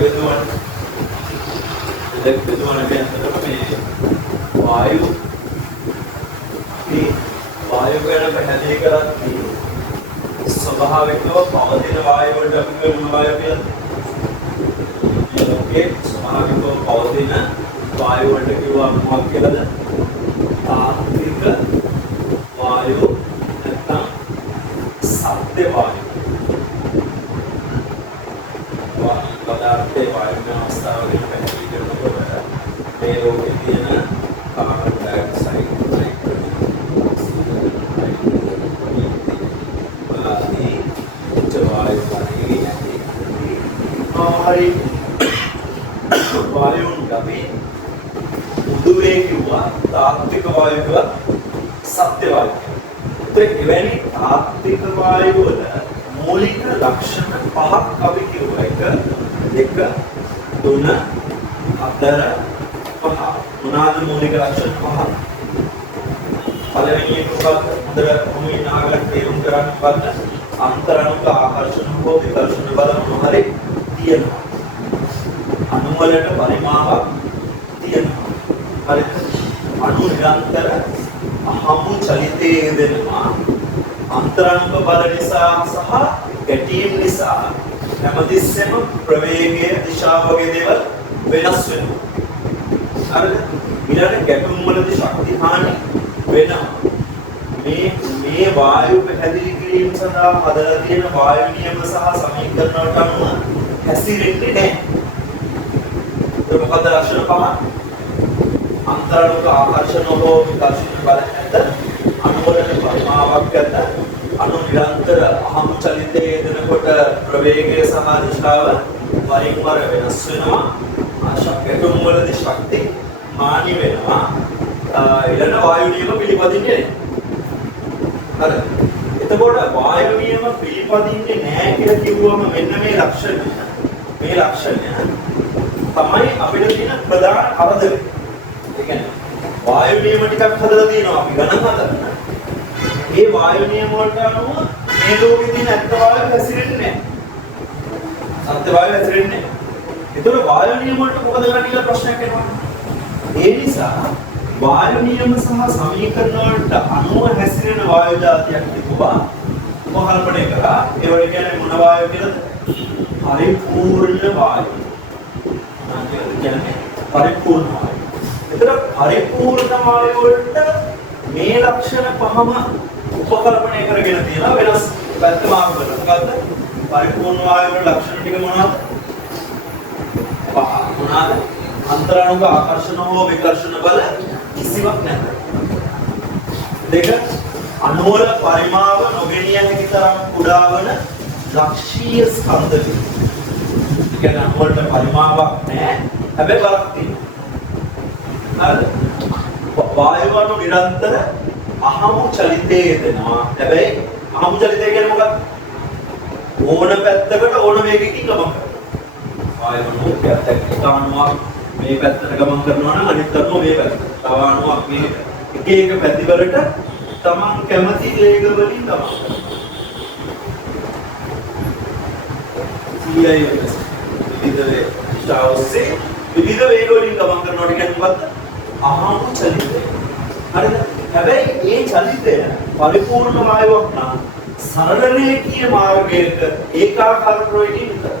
බෙදුවන. දෙක බෙදුවන කියන්නේ මේ වායු ගැන පැහැදිලි කරන්නේ ස්වභාවිකව පවතින වායු වලට අපි කියන වායු කියන්නේ. ඒකේ ස්වභාවිකව පවතින වායු වලට කියවා මොකක්ද කියලාද? තාත්වික වායු නැත්නම් සත්‍ය වායු. පදාර්ථයේ වායු වෙන අවස්ථාවලදී පැහැදිලි කරනකොට මේ ලෝකේ තියෙන කාබන් ඩයොක්සයිඩ් වායුන් අපි උදුවේ කිව්වා තාත්වික වායු කියලා සත්‍ය වායු. ඒත් එවැනි තාත්වික වායු වල මූලික ලක්ෂණ පහක් අපි කිව්වා. 1 2 3 4 5. මොනවාද මූලික ලක්ෂණ පහ? පළවෙනි එක මොකක්ද? හොඳට කොහොමද නාගට තේරුම් කරන්න බලන්න. අන්තරාණුක ආකර්ෂණ හෝ විකර්ෂණ බල මොහරි තියෙනවා. අණු වලට පරිමාවක් තියෙනවා. හරිද? අණු නිරන්තර අහමු චලිතයේ යෙදෙනවා. අන්තරාණුක බල නිසා සහ ගැටීම් නිසා හැමතිස්සෙම ප්‍රවේගයේ දිශාව වගේ දේවල් වෙනස් වෙනවා. හරිද? ඊළඟ ගැටුම් වලදී ශක්ති හානි වෙනවා. මේ වායු පැහැදිලි කිරීම සඳහා හදලා තියෙන වායු නියම සහ සමීකරණ වලට අනුව හැසිරෙන්නේ නැහැ. ඒක මොකද ලක්ෂණ පහ? අන්තරාණුක ආකර්ෂණ හෝ විකර්ෂණ බල නැත. අණු වලට පරිමාවක් ඇත. අණු නිරන්තර අහමු චලිතයේ යෙදෙනකොට ප්‍රවේගය සහ දිශාව වරින් වර වෙනස් වෙනවා. ගැටුම් වලදී ශක්ති හානි වෙනවා. ඊළඟ වායු නියම පිළිපදින්නේ නැහැ. හරි. එතකොට වායු නියම පිළිපදින්නේ නැහැ කියලා කිව්වම මෙන්න මේ ලක්ෂණය. මේ ලක්ෂණය තමයි අපිට තියෙන ප්‍රධාන කරදරය. ඒ කියන්නේ වායු නියම ටිකක් හදලා තියෙනවා අපි ගණන් හදන්න. මේ වායු නියම වලට අනුව මේ ලෝකෙ තියෙන ඇත්ත වායු හැසිරෙන්නේ නැහැ. සත්‍ය වායු හැසිරෙන්නේ නැහැ. එතකොට වායු නියම වලට මොකද කරන්නේ කියලා ප්‍රශ්නයක් එනවා. ඒ නිසා වායු නියම සහ සමීකරණ වලට අනුව හැසිරෙන වායු જાතියක් තිබුණා. උපකල්පනය කරා. ඒවට කියන්නේ මොන වායු කියලාද? පරිපූර්ණ වායු. කියන්නේ පරිපූර්ණ වායු. ඒතර පරිපූර්ණ වායු වලට මේ ලක්ෂණ පහම උපකල්පනය කරගෙන තියෙනවා. වෙනස් පැත්ත මාරු කරලා. මොකද්ද? පරිපූර්ණ වායු වල ලක්ෂණ ටික මොනවද? පහ. මොනවාද? අන්තරාණුක ආකර්ෂණ හෝ විකර්ෂණ බල කිසිවක් නැත. 2 අණු වල පරිමාව නොගෙනිය හැකි තරම් කුඩා වන ලක්ෂීය ස්කන්ධ. ඒ කියන්නේ අණු වලට පරිමාවක් නැහැ. හැබැයි බලක් තියෙනවා. හරිද? වායු අණු නිරන්තර අහමු චලිතයේ යෙදෙනවා. හැබැයි අහමු චලිතය කියන්නේ මොකක්ද? ඕන පැත්තකට ඕන වේගයකින් ගමන් කරනවා. වායු අණු එක අණුවක් මේ පැත්තට ගමන් කරනවා නම් අනිත් අණුව මේ පැත්තට. තව අණුවක් මේ එක පැතිවලට තමන් කැමති වේග වලින් ගමන් කරනවා. CIMS විවිධ ශාස්ත්‍රයේ විවිධ වේග වලින් ගමන් කරනකොට කියන්නේ මොකද්ද? අහමු චලිතය. හරිද? හැබැයි මේ චලිතය පරිපූර්ණ වායුවක් නම් සරල රේඛීය මාර්ගයක ඒකාකාර ප්‍රවේගයෙන් විතරයි.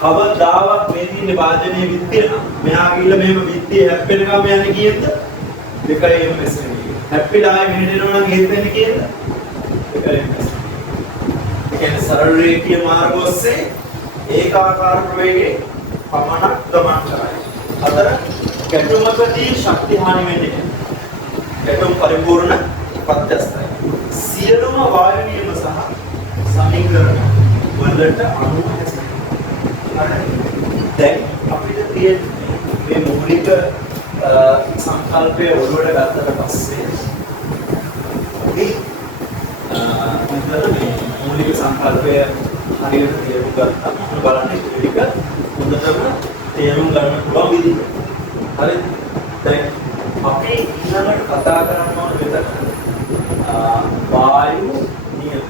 කවදාවත් මේ තියෙන වාදනයේ විත්තිය නම් මෙහා ගිහිල්ලා මෙහෙම විත්තිය හැප්පෙනකම් යන්නේ කීයද? 2යි ms නේ. හැප්පිලා ආයෙ මෙහෙට එනවා නම් හේත් වෙන්නේ කීයද? 2යි ms. ඒ කියන්නේ සරල රේඛීය මාර්ග ඔස්සේ ඒකාකාර ප්‍රවේගයේ පමණක් ගමන් කරයි. 4 ගැටුමකදී ශක්ති හානි වෙන්නේ නැහැ. ගැටුම් පරිපූර්ණ ප්‍රත්‍යස්තයි. සියලුම වායු නියම සහ සමීකරණ වලට අනුව දැන් අපිට තියෙන මේ මූලික සංකල්පය ඔළුවට ගත්තට පස්සේ අපි මේ මූලික සංකල්පය හරියට තේරුම් ගත්තා. බලන්න ටික හොඳටම තේරුම් ගන්න පුළුවන් විදිහ. හරිද? දැන් අපි ඊළඟට කතා කරන්න ඕන මෙතන වායු නියම.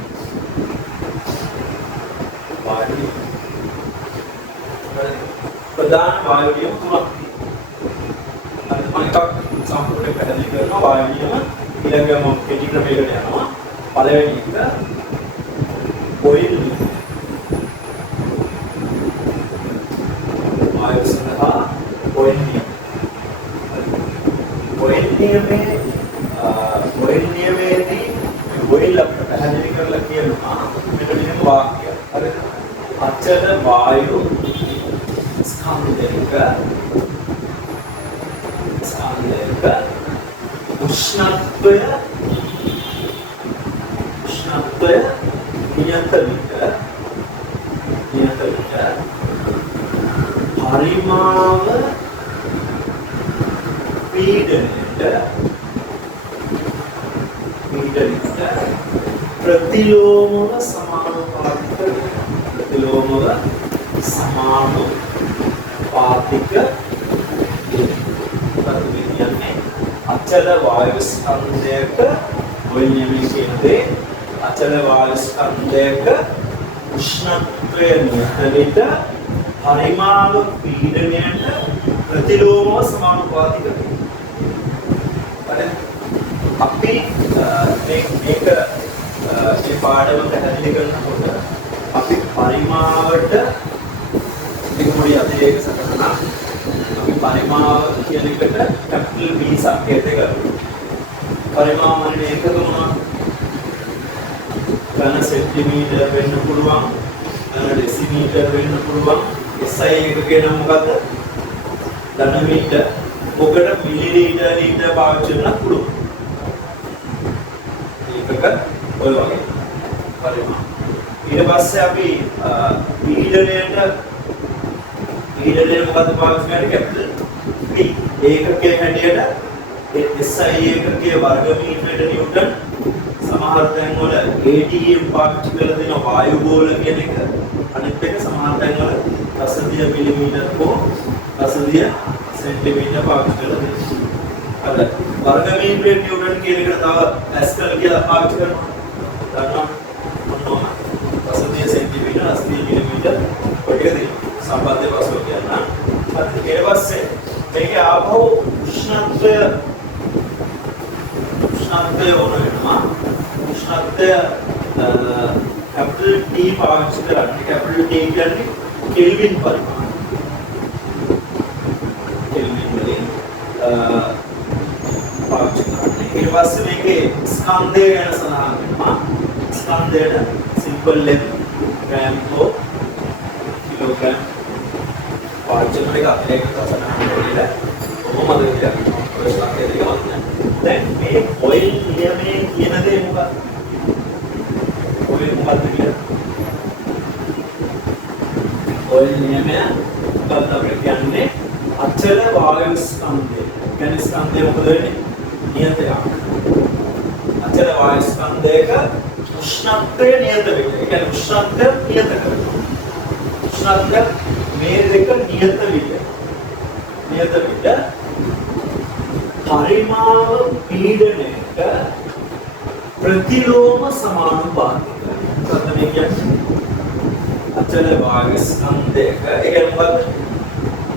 වායු ප්‍රධාන වායු නියම තුනක් තියෙනවා. හරි මම එකක් සම්පූර්ණයෙන් පැහැදිලි කරනවා වායු නියම ඊළඟම කෙටි ක්‍රමයකට යනවා. පළවෙනි එක බොයිල් නියම. වායු සඳහා බොයිල් නියම. බොයිල් නියමේදී බොයිල් අපිට පැහැදිලි කරලා කියනවා මෙන්න මෙහෙම වාක්‍යයක්. හරිද? අචල වායු ස්කන්ධයක උෂ්ණත්වය නියත විට පරිමාව පීඩනයට ප්‍රතිලෝමව සමානුපාතික කියන්නේ අචල වායු ස්කන්ධයක ඔය නියමයේ කියන දේ අචල වායු ස්කන්ධයක උෂ්ණත්වය නියත පරිමාව පීඩනයට ප්‍රතිලෝමව සමානුපාතික අපි මේක මේ පාඩම පැහැදිලි කරනකොට අපි පරිමාවට දෙකමඩිය අධිරේඛ සටහන අපි පරිමාව කියන එකට කැපිටල් B සංකේතය කරනවා. පරිමාව කියන්නේ ඒකක මොනවද? ඝන සෙන්ටිමීටර වෙන්න පුළුවන්, ඩෙසිමීටර වෙන්න පුළුවන්. SI එකකේ නම මොකද්ද? ධන මීටර. මොකට මිලිලීටර ලීටර පාවිච්චි කරන්න පුළුවන්. ඒකක ඔය වගේ පරිමාව. ඊට පස්සේ අපි පීඩනයට මොකද්ද පාවිච්චි කරන්නේ? Capital P. ඒකකයේ හැටියට SI ඒකකයේ වර්ග මීටරයට නිව්ටන් සමහර තැන්වල ATM පාවිච්චි කරලා දෙන වායු ගෝල කියන එක අනිත් එක සමහර තැන්වල දශදිය මිලිමීටර හෝ දශදිය සෙන්ටිමීටර පාවිච්චි කරලා දෙනවා. හරි. වර්ග මීටරයට නිව්ටන් කියන එකට තව පැස්කල් කියලා පාවිච්චි කරනවා. දන්නවා මොනවා? දශදිය සෙන්ටිමීටර දශදිය මිලිමීටර ඔය ටික දෙනවා. සම්බන්ධය පසුව කියන්න. ඊට පස්සේ මේකේ ආපහු උෂ්ණත්වය ඕන වෙනවා. උෂ්ණත්වය කැපිටල් T පාවිච්චි කරන්නේ. කැපිටල් T කියන්නේ කෙල්වින් පරිමාණය. කෙල්වින් වලින් පාවිච්චි කරන්නේ. ඊට පස්සේ මේකේ ස්කන්ධය ගැන සඳහන් වෙනවා. ස්කන්ධයට සිම්පල් ලෙන් ග්‍රෑම් හෝ කිලෝග්‍රෑම් පාවිච්චි කරන එක අපේ සසනහන් වෙන්නේ කොහොමද කියලා ඔය ස්කන්ධය දෙක වань. දැන් මේ ඔයිල් නියමයේ කියන දේ මොකක්ද? ඔයිල් මොකක්ද කියන්නේ? ඔයිල් නියමය මොකක්ද අපිට කියන්නේ? අචල වායු ස්කන්ධය. කියන්නේ ස්කන්ධය මොකද වෙන්නේ? නියත එකක්. අචල වායු ස්කන්ධයක උෂ්ණත්වය නියත වෙන්නේ. ඒ කියන්නේ උෂ්ණත්වය නියත කරනවා. උෂ්ණත්වය මේ දෙක නියත විට පරිමාව පීඩනයට ප්‍රතිලෝම සමානුපාතික. මොකද මේ කියන්නේ? අචල වායු ස්කන්ධයක ඒ කියන්නේ මොකද්ද?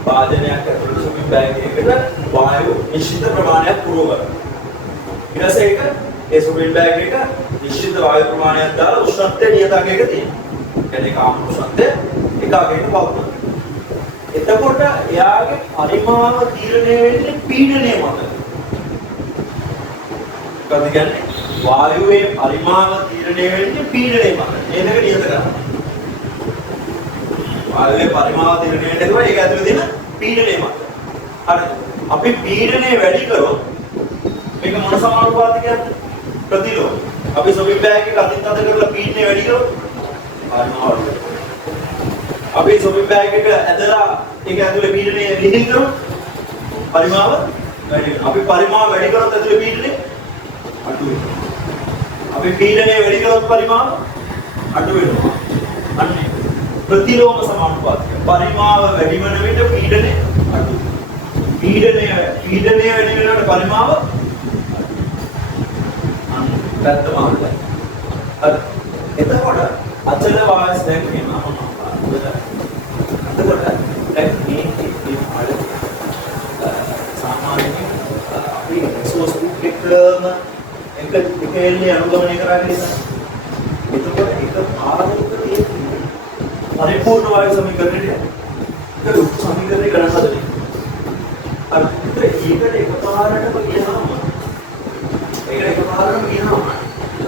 වාදනයක් ඇතුළත සුමින් බෑග් එකකට වායු නිශ්චිත ප්‍රමාණයක් පුරව කරනවා. ඊට පස්සේ ඒක ඒ සුමින් බෑග් එක නිශ්චිත වායු ප්‍රමාණයක් දාලා උෂ්ණත්වය නියතකයක තියෙනවා. කියන්නේ කාම උෂ්ණත්වය එකකයක පවතිනවා. එතකොට එයාගේ පරිමාව තීරණය වෙන්නේ පීඩනය මත. මොකද කියන්නේ? වායුවේ පරිමාව තීරණය වෙන්නේ පීඩනය මත. මේ දෙක නියත කරනවා. වායුවේ පරිමාව තීරණය වෙන්නේ ඒක ඇතුලේ තියෙන පීඩනය මත. හරිද? අපි පීඩනය වැඩි කරොත් මේක මොන සමානුපාතිකයක්ද? ප්‍රතිලෝම. අපි සොබින් බෑග් එක අතින් අත කරලා පීඩනය වැඩි කරොත් පරිමාව වැඩි වෙනවා. අපි සොබින් බෑග් එක ඇදලා ඒක ඇතුලේ පීඩනය ලිහිල් කරොත් පරිමාව වැඩි වෙනවා. අපි පරිමාව වැඩි කරොත් ඇතුලේ පීඩනය අඩු වෙනවා. අපි පීඩනය වැඩි කරොත් පරිමාව අඩු වෙනවා. අන්නේ ප්‍රතිලෝම සමානුපාතික. පරිමාව වැඩි වෙන විට පීඩනය අඩු වෙනවා. පීඩනය වැඩි වෙනකොට පරිමාව පැත්තම අඩුයි. හරි. එතකොට අචල වායස් දැන් කියනවා. එතකොට කේල්ලේ අනුගමනය කරගෙන ඉන්න. එතකොට එක ආරම්භක තියෙන්නේ පරිපූර්ණ වායු සමීකරණයට යනවා. ඒක ලොකු සමීකරණයක් ගණන් හදන්නේ. අර ඒකට එකපාරටම කියනවාම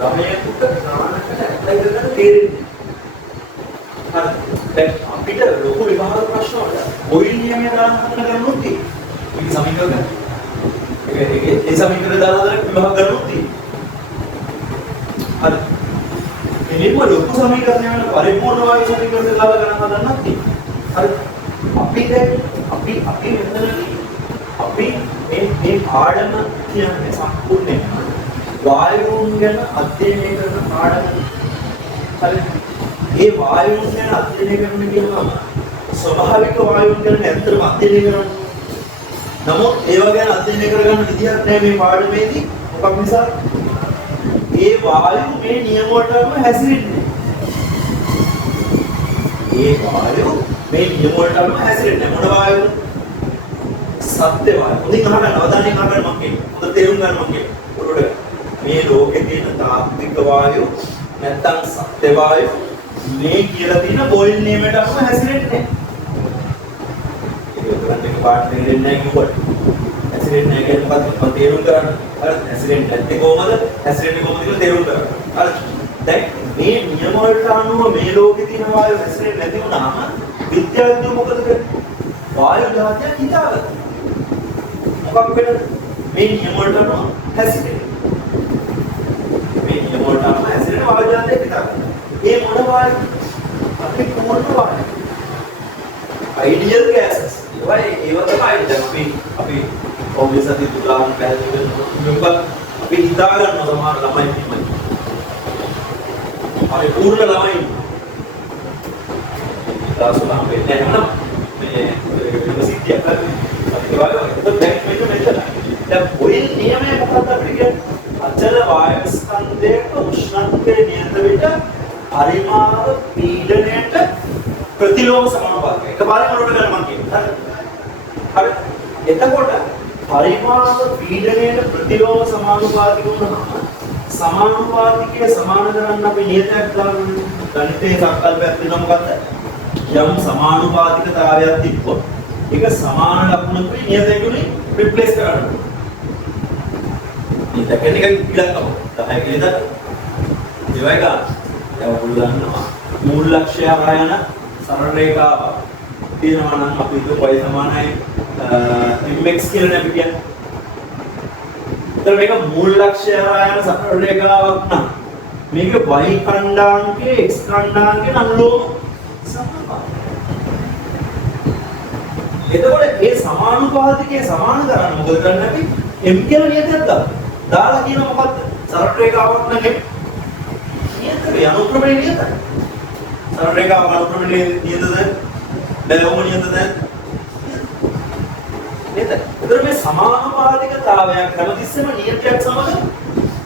ළමයෙකුට නානකට ඇප්ලයි කරන්න තේරෙන්නේ. හරි. දැන් අපිට ලොකු විභාග ප්‍රශ්න වල ඔයිල් නියමය දාන්න ගන්නොත් තියෙන්නේ. මේක සමීකරණ. ඒ සමීකරණ දාලා විභාග කරනොත් තියෙන්නේ. හරි. මෙලිම ලොකු සමීකරණ වල පරිපූර්ණ වායු සමීකරණ දාලා ගණන් හදන්නත් තියෙන්නේ. හරි. අපි දැන් අපි මෙතනදී අපි මේ පාඩම කියන්නේ සම්පූර්ණයෙන් වායුන් ගැන අධ්‍යයනය කරන පාඩම. හරි. මේ වායුන් ගැන අධ්‍යයනය කරන කියනවා ස්වභාවික වායුන් ගැන ඇත්තටම අධ්‍යයනය කරනවා. නමුත් ඒවා ගැන අධ්‍යයනය කරගන්න විදියක් නැහැ මේ පාඩමේදී. මොකක් නිසා? ඒ වායු මේ නියම වලටම හැසිරෙන්නේ. ඒ වායු මේ නියම වලටම හැසිරෙන්නේ. මොන වායුද? සත්‍ය වායු. හොඳින් අහගන්න, අවධානයෙන් අහගන්න මම කියන්නේ. හොඳ තේරුම් ගන්න මම කියන්නේ. පොඩ්ඩක් මේ ලෝකේ තියෙන තාත්වික වායු නැත්තම් සත්‍ය වායු මේ කියලා තියෙන බෝයිල් නියමයටම හැසිරෙන්නේ නැහැ. ඒක උගන්වන්න පාඩම් දෙන්නේ නැහැ කිව්වට. හැසිරෙන්නේ නැහැ කියන්නේ මොකක්ද? මම තේරුම් කරන්න. හරි. හැසිරෙන්නේ නැත්තේ කොහමද? හැසිරෙන්නේ කොහමද කියලා තේරුම් කරන්න. හරි. දැන් මේ නියම වලට අනුව මේ ලෝකේ තියෙන වායු හැසිරෙන්නේ නැති වුණාම විද්‍යාඥයෝ මොකද කරන්නේ? වායු ජාතිය හිතාගත්තා. මොකක් වෙනද? මේ නියම වලට අනුව හැසිරෙන්නේ. මේ නියම වලට අනුව හැසිරෙන වායු ජාතිය හිතාගත්තා. ඒ මොන වායු? අපි පූර්ණ වායු. ideal gases. ඒවා තමයි දැන් අපි ඔබ්වියස්ලි උදාහරණ පැහැදිලි කරනවා. අපි හිතා ගන්න සමහර ළමයි ඉන්නේ. අපි පූර්ණ ළමයි. දාසුලම් වෙන්නේ නැහැ මේ යුනිවර්සිටි එකක්. අපි වායු දැන් මෙතන. දැන් ඔය නියමය මොකක්ද අපිට කියන්නේ? අචල වායු ස්කන්ධයක උෂ්ණත්වයේ නියත විට පරිමාව පීඩනයට ප්‍රතිලෝම සමානුපාතය. එකපාරට මොනවද ගන්න මම කියන්නේ. හරි. එතකොට පරිමාව පීඩනයට ප්‍රතිලෝම සමානුපාතික වුණාම සමානුපාතිකයේ සමාන කරන්න අපි නියතයක් දාන්නේ. ගණිතයේ සංකල්පයක් දෙනවා මොකද්ද? යම් සමානුපාතිකතාවයක් තිබ්බොත් ඒක සමාන ලකුණකුයි නියතයකුයි රිප්ලේස් කරන්න. නියත කියන්නේ ඉලක්කම. 10 කියලා ඒවයි ගන්න. දැන් ඔයගොල්ලෝ දන්නවා මූල ලක්ෂ්‍ය හරහා යන සරල රේඛාවක් තියෙනවා නම් අපි ඒක y සමානයි mx කියලා නේ අපි කියන්නේ. ඒතර මේක මූල ලක්ෂ්‍ය හරහා යන සරල රේඛාවක් නම් මේක y ඛණ්ඩාංකයේ x ඛණ්ඩාංකයේ අනුලෝම සමානුපාතයි. එතකොට මේ සමානුපාතිකයේ සමාන කරන්න මොකද කරන්නේ අපි m කියලා නියතයක් දාලා කියන මොකද්ද? සරල රේඛාවක් නම් නියතේ අනුක්‍රමණය නියතයි. සරල රේඛාවක් අනුක්‍රමණය නියතද? බැලුම නියතද? නියතයි. ඒතර මේ සමානුපාතිකතාවයක් හැමතිස්සෙම නියතයක් සමග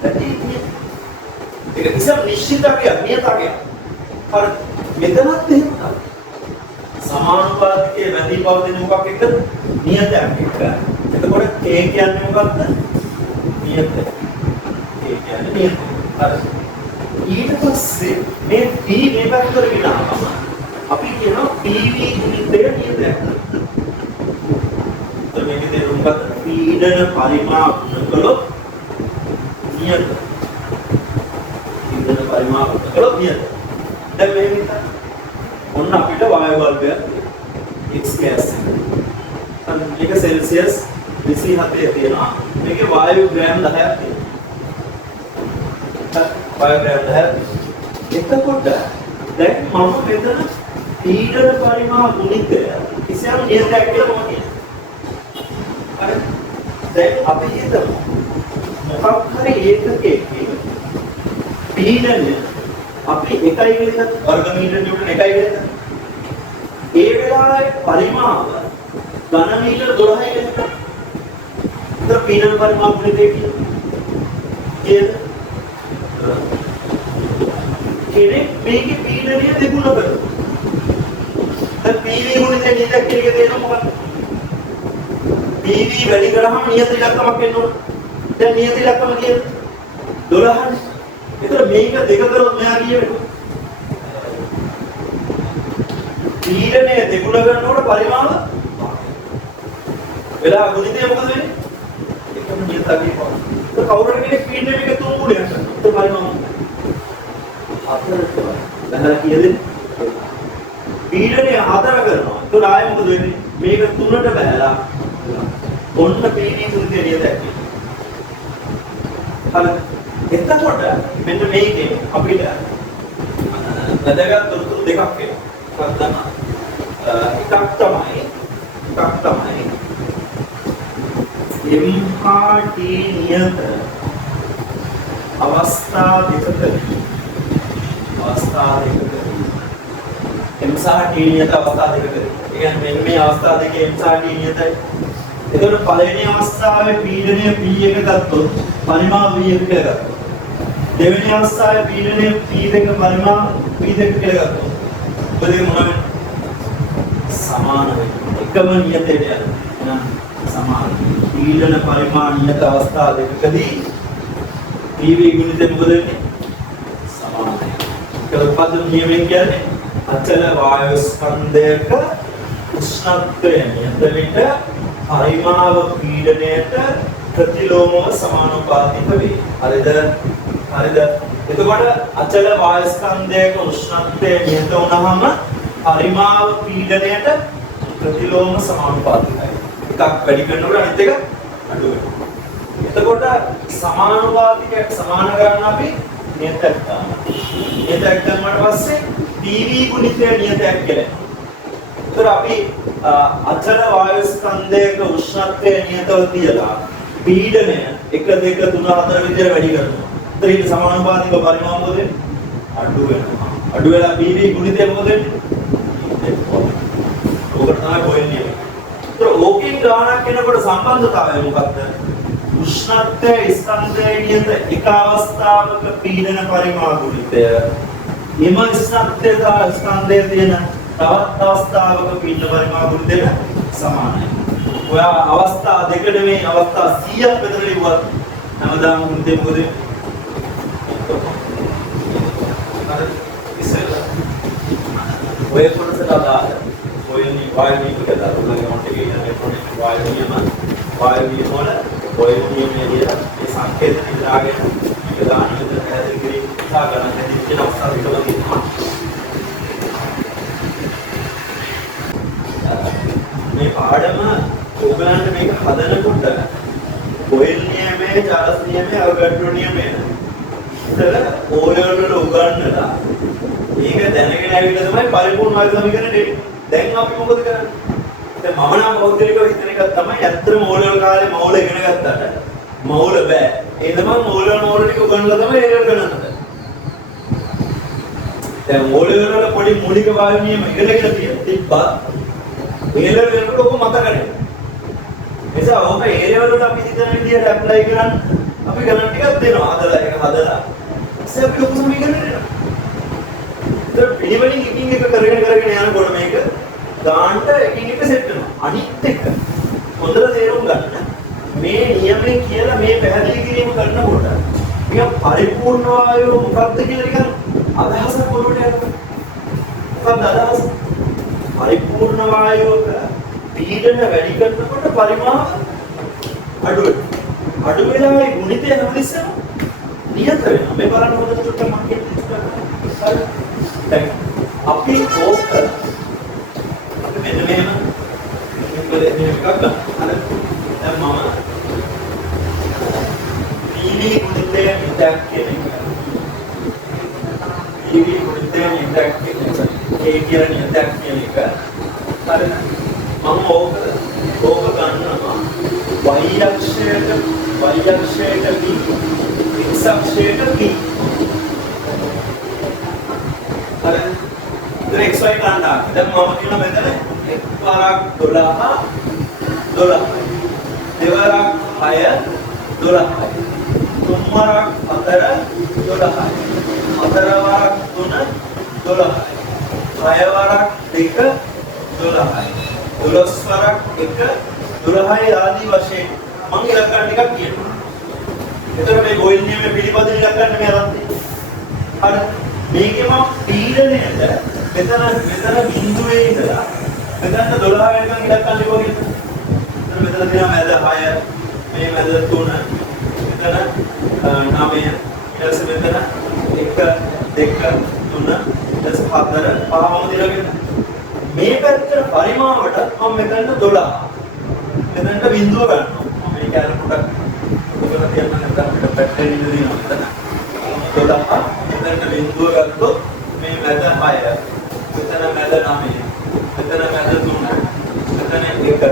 ඇති නියත. ඒක කිසිම නිශ්චිතකයක් නියතකයක්. හරි. මෙතනත් එහෙම තමයි. සමානුපාතිකයේ වැඩි පවතින මොකක් එක්කද? නියතයක් එක්ක. එතකොට k කියන්නේ මොකක්ද? නියතය. k කියන්නේ නියතය. හරි. ඊට පස්සේ මේ p මේ පැත්තට ගෙනාවම අපි කියනවා pv ගුණිතය නියතයක්. එතකොට මේකේ තේරුම මොකක්ද? පීඩන පරිමාප කළොත් නියත. පීඩන පරිමාප කළොත් නියත. දැන් මේ විතර ඔන්න අපිට වායු බල්බයක් x gas එක. මේක සෙල්සියස් 27 තියෙනවා. මේකේ වායු ග්‍රෑම් 10ක් තියෙනවා. වායු ග්‍රෑම් 10ක්. එතකොට දැන් මම මෙතන පීඩන පරිමාණ ගුණිතය කිසියම් නියතයක් කියලා මම කියනවා. හරි. දැන් අපි හිතමු මොකක් හරි ඒකකයේ පීඩනය අපි 1 කියලා වර්ගමීටර නිව්ටන් 1 කියලා. ඒ වෙලාවේ පරිමාව ඝන මීටර 12 කියලා. ඒතර පීඩන පරිමාව ගුණිතය කියන්නේ කෙනෙක් මේකේ පීඩනය දෙගුණ කරනවා. දැන් PV ගුණිතය නියතයක් කියලා දෙනවා මොකක්ද? PV වැඩි කරාම නියත ඉලක්කමක් එන්න ඕන. දැන් නියත ඉලක්කම කියන්නේ 12නේ. ඒතර මේක දෙක කරොත් මෙහා කියවෙන්නේ. පීඩනය දෙගුණ කරනකොට පරිමාව වෙලා ගුණිතය මොකද වෙන්නේ? එකම නියතකේ පාන. ඒක කවුරුහරි කෙනෙක් පීඩනය මේක තුන් ගුණයක් කරනවා. ඒක පරිමාව හතරට බහලා කියදෙන්නේ. පීඩනය හතර කරනවා. ඒක ආයෙ මොකද වෙන්නේ? මේක තුනට බහලා ඔන්න පීඩී තුන්ගේ නියතයක්. හරි. එතකොට මෙන්න මේකේ අපිට වැදගත් තොරතුරු දෙකක් එනවා. එකක් තමයි MHT නියත අවස්ථා දෙකකදී MHT නියත අවස්ථා දෙකකදී. ඒ කියන්නේ මෙන්න මේ අවස්ථා දෙකේ MHT නියතයි. එතකොට පළවෙනි අවස්ථාවේ පීඩනය P1 ගත්තොත් පරිමාව V1 කියලා ගත්තා. දෙවෙනි අවස්ථාවේ පීඩනය P2 පරිමාව P2 කියලා ගත්තා. මොකද මොනවද? සමාන වෙන්නේ. එකම නියතයට යනවා. එහෙනම් සමාන. පීඩන පරිමාණ නියත අවස්ථා දෙකකදී PV ගුණිතය මොකද වෙන්නේ? සමානයි. ඒක උපදින නියමයෙන් කියන්නේ අචල වායු ස්කන්ධයක උෂ්ණත්වය නියත විට පරිමාව පීඩනයට ප්‍රතිලෝමව සමානුපාතික වේ. හරිද? එතකොට අචල වායු ස්කන්ධයක උෂ්ණත්වය නියත වුණාම පරිමාව පීඩනයට ප්‍රතිලෝම සමානුපාතිකයි. එකක් වැඩි කරනකොට අනිත් එක අඩු වෙනවා. එතකොට සමානුපාතිකයක් සමාන කරන්න අපි නියතයක් ගන්නවා. නියතයක් ගන්නවට පස්සේ PV ගුණිතය නියතයක් කියලා. ඒතර අපි අචල වායු ස්කන්ධයක උෂ්ණත්වය නියතව තියලා පීඩනය 1 2 3 4 විදිහට වැඩි කරනවා. ඒතර ඊට සමානුපාතික පරිමාව මොකද වෙන්නේ? අඩු වෙනවා. අඩු වෙලා PV ගුණිතය මොකද වෙන්නේ? ඔකට තමයි හොයන්නේ. ඒතර ඕකෙන් ගානක් එනකොට සම්බන්ධතාවය මොකක්ද? උෂ්ණත්වය ස්කන්ධයේ නියත එක අවස්ථාවක පීඩන පරිමාව ගුණිතය. එම උෂ්ණත්වය ස්කන්ධයේ තියෙන තවත් අවස්ථාවක පීඩන පරිමාව ගුණිතයට සමානයි. ඔයා අවස්ථා දෙක නෙමෙයි අවස්ථා 100ක් විතර ලිව්වත් හැමදාම ගුණිතය මොකද වෙන්නේ? ඔය කොටසට අදාළ ඔයනි වායු නියමක දරුණගේ මොට්ටේ කියන ඉලෙක්ට්‍රොනික වායු නියම වල ඔය නියමයේ මේ සංකේත විතරාගෙන මේක දාන විතර පැහැදිලි කිරීම ඉස්සා ගන්න හැටි කියන අවස්ථාව විතරම තියෙනවා. මේ පාඩම ඕගලන්ට මේක හදනකොට ඔයල් නියමයේ චාල්ස් නියමයේ අවගඩ්‍රෝ නියමයේ ඉතල ඕයල් වල උගන්වලා මේක දැනගෙන ඇවිල්ලා තමයි පරිපූර්ණ වායු සමීකරණය දෙන්නේ. දැන් අපි මොකද කරන්නේ? දැන් මම නම් පෞද්ගලිකව හිතන එකක් තමයි ඇත්තම මෝලවල කාලේ මෝල ඉගෙන ගත්තට මෝල බෑ. ඒ තමයි මෝල ටික උගන්වලා තමයි ඒක ගණන්. දැන් මෝල වල පොඩි මූලික වායු නියම ඉගෙනගෙන තිබ්බා. ඒලර වෙනකොට ඔක මතක නැහැ. එනිසා ඕක ඒරියා වලට අපි හිතන විදිහට ඇප්ලයි කරන්න අපි ගණන් ටිකක් දෙනවා. හදලා ඒක හදලා. ඉතින් අපි ලොකු සමීකරණ දෙනවා. දැන් පිළිවෙලින් එකින් එක කරගෙන යනකොට මේක ගාන්ට එකින් එක සෙට් වෙනවා. අනිත් එක හොඳට තේරුම් ගන්න. මේ නියමයෙන් කියලා මේ පැහැදිලි කිරීම කරනකොට මේක පරිපූර්ණ වායුව මොකක්ද කියලා නිකන් අදහසක් පොළොවට යනවා. මොකක්ද අදහස? පරිපූර්ණ වායුවක පීඩන වැඩි කරනකොට පරිමාව අඩු වෙනවා. අඩු වෙලාවේ ගුණිතය හැමතිස්සෙම නියත වෙනවා. මේ බලන්න හොඳට චුට්ටක් මම කියන්නේ. හරි. දැන් අපි ඕක අපි මෙන්න මෙහෙම මේක එකක් ගන්න. හරි. දැන් මම PV ගුණිතය ඉදක් කියන එක. PV ගුණිතය ඉදක් කියන එක. ඒ කියන්නේ ඉදක් කියන එක. හරි. මම ඕක ගන්නවා y අක්ෂයට v x අක්ෂයට p. හරි. දැන් xy ගන්නවා. දැන් මම කියන මෙතන එක් වරක් 12 12යි. දෙවරක් 6 12යි. තුන් වරක් 4 12යි. හතර වරක් 3 12යි. 6 වරක් 2 12යි. 12 වරක් 1 12යි ආදී වශයෙන් මම ඉලක්කම් ටිකක් කියනවා. එතකොට මේ බොයිල් නියමයේ පිළිපදින ඉලක්ක ගන්න මේ අරන් තියෙන්නේ. හරි. මේකේ මම පීඩනයට මෙතන බිඳුවේ ඉඳලා මෙතන 12 වෙනකන් ඉලක්ක ගන්න ලියුවා කියලා. මෙතන තියෙනවා මැද 6 මේ මැද 3 මෙතන 9 ඊට පස්සේ මෙතන 1 2 3 ඊට පස්සේ 4 පහම දිලගෙන මේ පැත්තට පරිමාවට මම මෙතන 12 මෙතනට බිඳුව ගන්නවා. මම මේක අර පොඩක් ඔබලා කියන්න නැත්නම් අපිට පැටර්න් ඉඳ දෙනවා මෙතන 12 මෙතනට බිඳුව ගත්තොත් මේ මැද 6 මෙතන මැද 9 මෙතන මැද 3 මෙතන 1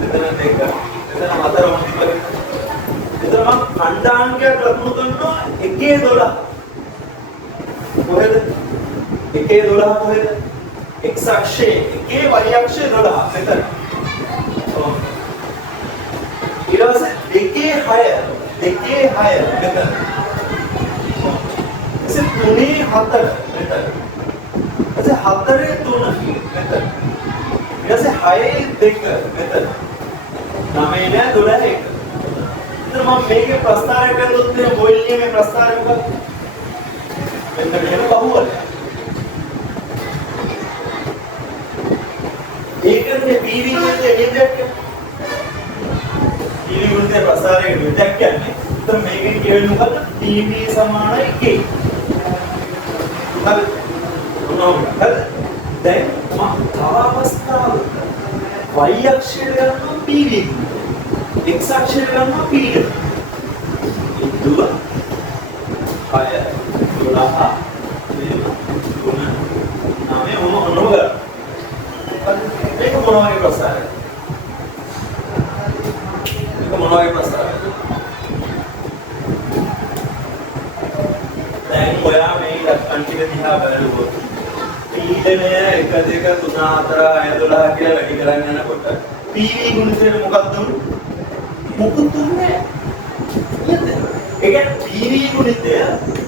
මෙතන 2 මෙතන 4 වුණ විදිහට එතන මම ඛණ්ඩාංගයක් ලකුණු කරනවා 1 12 කොහෙද 1 12 කොහෙද x අක්ෂයේ 1 y අක්ෂයේ 12 මෙතන ඊට පස්සේ 2 6 මෙතන එසේ 3 4 මෙතන එසේ 4 3 මෙතන ඊට පස්සේ 6 2 මෙතන 9 නෑ 12 1 ඉතින් මම මේකේ ප්‍රස්තාරය කරනොත් මේ බොයිල් නියමේ ප්‍රස්තාරය මොකක්ද මෙන්න මෙහෙම බහුවලය ඒකනේ PV කියන්නේ නේද PV ගුණයේ ප්‍රස්තාරයේ විදක් කියන්නේ ඉතින් මේකෙන් කියවෙන්නේ මොකද්ද PV සමාන 1 හරි මොනවද දැන් මම තව අවස්ථාවක y අක්ෂයට ගන්නවා PV x අක්ෂයට ගන්නවා පීඩන. ඉදුව 6 12 3 9 ඔන්නෝග. ඒක මොනවාගේ ප්‍රසාරය? ඒක මොනවාගේ ප්‍රසාරය? දැන් ඔයා මේ ඉලක්කන් ටික දිහා බලනකොට පීඩනය 1 2 3 4 6 12 කියලා වැඩි කරගෙන යනකොට PV ගුණිතේ මොකක්ද උනේ? මොකුත් නැහැ. නේද? ඒ කියන්නේ PV ගුණිතය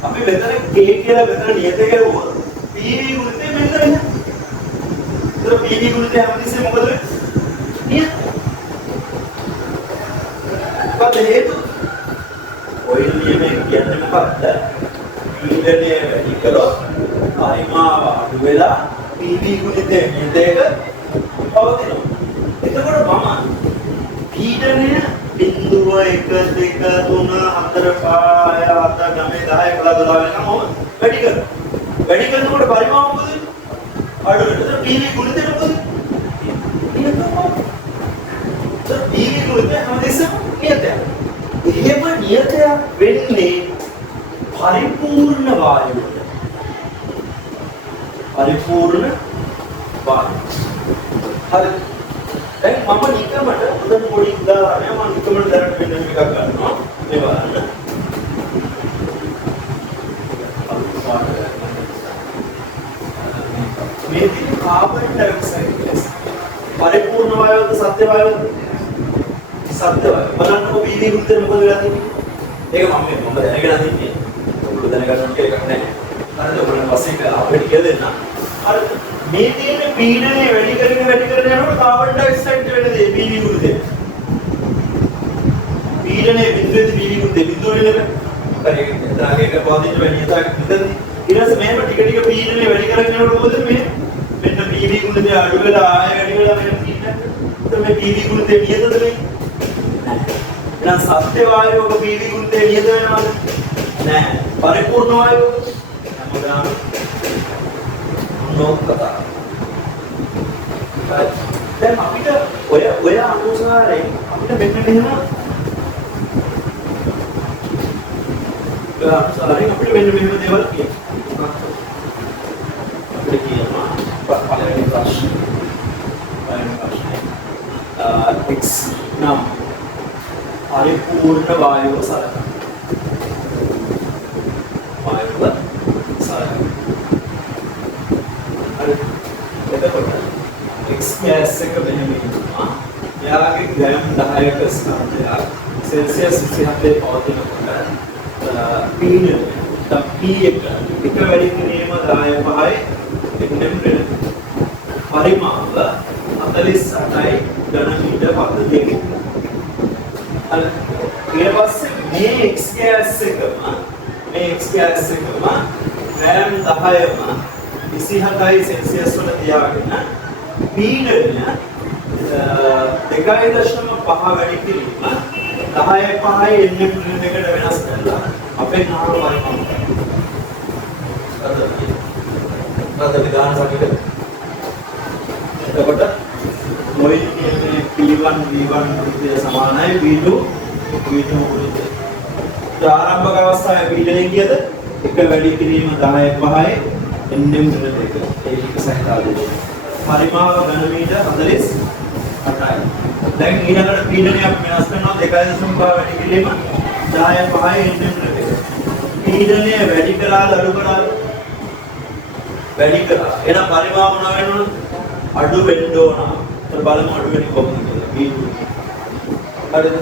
අපි මෙතන K කියලා මෙතන නියත කරුවොත් PV ගුණිතය මෙතන එනවා. ඒතර PV ගුණිතය හැමතිස්සෙම මොකද වෙන්නේ? නියත. මොකද හේතුව? ඔය නියමයෙන් කියන්නේ මොකක්ද? පීඩනය වැඩි කරොත් පරිමාව අඩු වෙලා PV ගුණිතය නියතයක පවතිනවා. එතකොට මම පීඩනය බිඳුව 1 2 3 4 5 6 7 9 10 11 12 වෙනකම් වැඩි කරනවා. වැඩි කරනකොට පරිමාව මොකද වෙන්නේ? අඩු වෙනවා. PV ගුණිතය මොකද? නියතයි. PV ගුණිතය හැමදෙස්සම නියතයි. එහෙම නියතයක් වෙන්නේ පරිපූර්ණ වායුවට. පරිපූර්ණ වායුව. හරි. දැන් මම නිකමට උදේ පොඩි උදාහරණයක් මම නිකමට දැනට වෙන එකක් ගන්නවා. මේ බලන්න. මේ තියෙන කාබන් ඩයොක්සයිඩ් ගෑස්. පරිපූර්ණ වායුවද සත්‍ය වායුවද? සත්‍ය වායුව. බලන්නකො PV ගුණිතය මොකද වෙලා තියෙන්නේ? ඒක මම දැනගෙන ඉන්නේ. ඔයගොල්ලෝ දැනගන්න කියලා එකක් නැහැ. හරිද? ඔයගොල්ලෝ පස්සේ අපිට කියලා දෙන්න. අර මේ තියෙන පීඩනය වැඩි කරගෙන යනකොට කාබන් ඩයොක්සයිඩ් වෙන දේ PV ගුණිතය. පීඩනය බිඳුවේදී PV ගුණිතය බිඳුව වෙනද? හරි ඒක පොදින්න වැඩි තාක් හිතන්නේ. ඊට පස්සේ මේව ටික පීඩනය වැඩි කරගෙන යනකොට මොකද මේ? මෙන්න PV ගුණිතය අඩු වෙලා ආය වැඩි වෙලා මෙන්න පීඩනය. එතකොට මේ PV ගුණිතය නියතද මේ? එහෙනම් සත්‍ය වායුවක PV ගුණිතය නියත වෙනවද? නැහැ. පරිපූර්ණ වායුවක හැමදාම නොකතා. දැන් අපිට ඔය අනුසාරයෙන් අපිට මෙන්න මෙහෙම අපිට මෙන්න මෙහෙම දේවල් කියනවා. අපිට කියනවා පළවෙනි ප්‍රශ්නේ. x නම් පරිපූර්ණ වායුව සලකනවා. වායුව සලකනවා. එතකොට x ගෑස් එක මෙහෙම ඉන්නවා. එයාගේ ග්‍රෑම් 10ක ස්කන්ධයක් සෙල්සියස් 27 පවතිනකොට පීඩනය P එක වැඩි කිරීම 10.5 එන්නම් වෙන පරිමාව 48යි ඝන මීටර් පද්ධතියකින්. ඊට පස්සේ මේ x gas එකම ග්‍රෑම් 10ම 27යි සෙල්සියස් වල තියාගෙන පීඩනය 2.5 වැඩි කිරීම 10.5යි එන්නේ පිළිවෙලකට වෙනස් කරලා අපේ නාම පරිමාණ කරනවා. විධාන සමීකරණ. එතකොට මොයි කියන්නේ P1 V1 වෘත්තය සමානයි V2 වෘත්තය. ආරම්භක අවස්ථාවේ පීඩනය කීයද? 1 වැඩි කිරීම 10.5යි එන්නේ පිළිවෙලකට. ඒක සහිත ආදේශය. පරිමාව ඝන මීටර 48යි. දැන් ඊළඟට පීඩනය අපි වෙනස් කරනවා 2.5 වැඩි කිරීම 10.5යි එන්නේ පිළිවෙලකට. පීඩනය වැඩි කරලා අඩු කරලා වැඩි කරා. එහෙනම් පරිමාව මොනවා වෙන්න ඕනද? අඩු වෙන්න ඕන. ඒත් බලමු අඩු වෙන්නේ කොහොමද කියලා. V2. හරිද?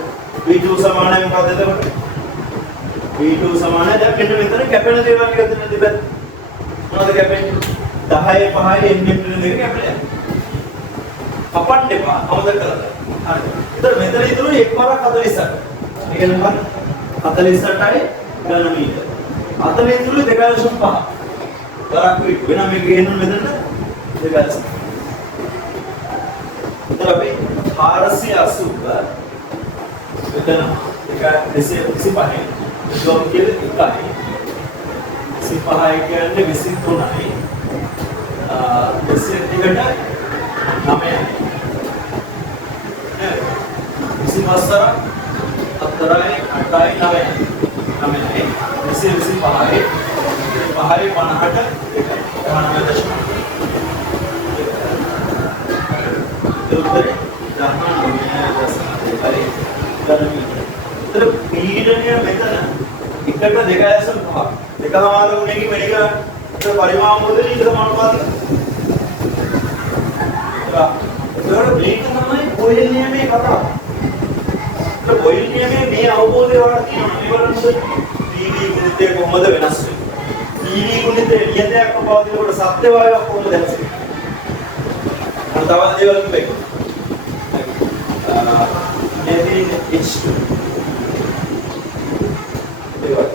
V2 සමානයි මොකක්ද එතකොට? V2 සමානයි දැන් මෙන්න මෙතන කැපෙන දේවල් ටික දෙන්න දෙපැත්ත. මොනවද කැපෙන්නේ? 10.5යි එන්නේ දෙක කැපෙන්නේ. කපන්න එපා. අවදක් කරලා. හරිද? ඒතර මෙතන ඉතුරු එක්වරක් 48. ඒ කියන්නේ මොකක්ද? 48යි ඝන මීටර. අතන ඉතුරු 2.5. වරක් වෙන මේක ගේන්න මෙතන දෙකස්. උතර අපි 480 මෙතන එක 225යි. ජොබ් කියන්නේ 1යි. 25යි කියන්නේ 23යි. 22ට 9යි. 25 4යි 8යි 9යි. 9යි 25යි 5යි 50ට 1යි. 99.5. උත්තරේ 19.2යි. ඒතර පීඩනය මෙතන 1ට 2.5. දෙකමාර ගුණයකින් වැඩි කරා. ඒතර පරිමාණ මොකද ඊට සමානුපාතික. ඒතර මේක තමයි බොයිල් නියමයේ කතාව. ඒතර බොයිල් නියමයේ මේ අවබෝධය වඩා තියෙනවා. මේ වලට PV ගුණිතය කොහොමද වෙනස් වෙන්නේ? PV ගුණිතය නියතයක් පවතිනකොට සත්‍ය වායුවක් කොහොමද වෙනස් වෙන්නේ? අර තවත් දේවල් කිව්වේ. H2 ඒවා